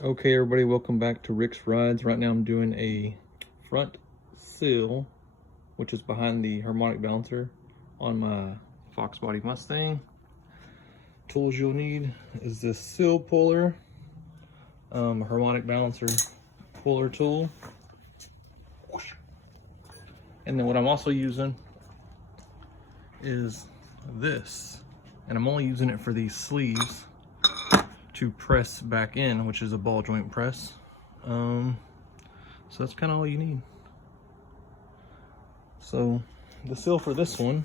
Okay, everybody, welcome back to Rick's Rides. Right now I'm doing a front sill, which is behind the harmonic balancer on my Fox body Mustang. Tools you'll need is this sill puller, harmonic balancer puller tool, and then what I'm also using is this, and I'm only using it for these sleeves to press back in, which is a ball joint press. So that's kind of all you need. So the sill for this one,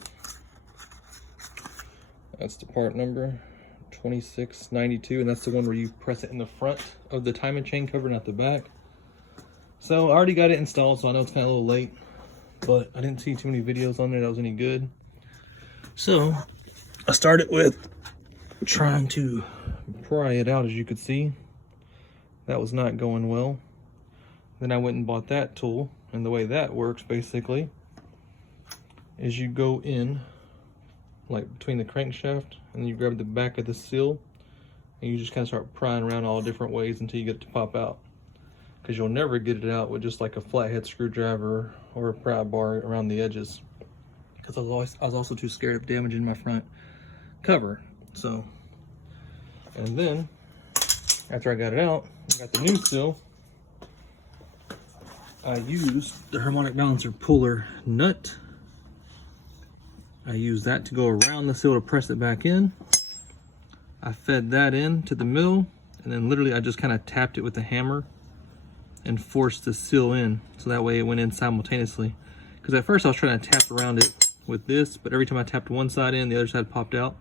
that's the part number 2692, and that's the one where you press it in the front of the timing chain cover, not the back. So I already got it installed, so I know it's kind of a little late, but I didn't see too many videos on there that was any good. So I started with trying to pry it out. As you could see, that was not going well. Then I went and bought that tool, and the way that works basically is you go in like between the crankshaft and you grab the back of the seal and you just kind of start prying around all different ways until you get it to pop out, because you'll never get it out with just like a flathead screwdriver or a pry bar around the edges, because I was also too scared of damaging my front cover. So, and then after I got it out, I got the new seal. I used the harmonic balancer puller nut. I used that to go around the seal to press it back in. I fed that in to the middle, and then literally I just kind of tapped it with the hammer and forced the seal in, so that way it went in simultaneously. Because at first I was trying to tap around it with this, but every time I tapped one side in, the other side popped out.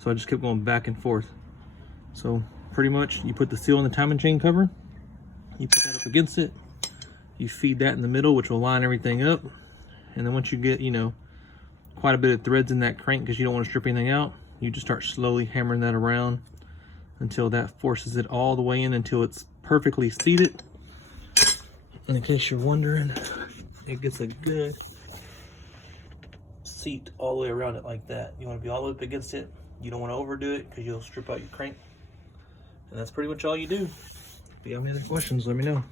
So I just kept going back and forth. So pretty much you put the seal on the timing chain cover, you put that up against it, you feed that in the middle, which will line everything up. And then once you get, you know, quite a bit of threads in that crank, because you don't want to strip anything out, you just start slowly hammering that around until that forces it all the way in until it's perfectly seated. And in case you're wondering, it gets a good seat all the way around it like that. You want to be all up against it. You don't want to overdo it because you'll strip out your crank. And that's pretty much all you do. If you have any other questions, let me know.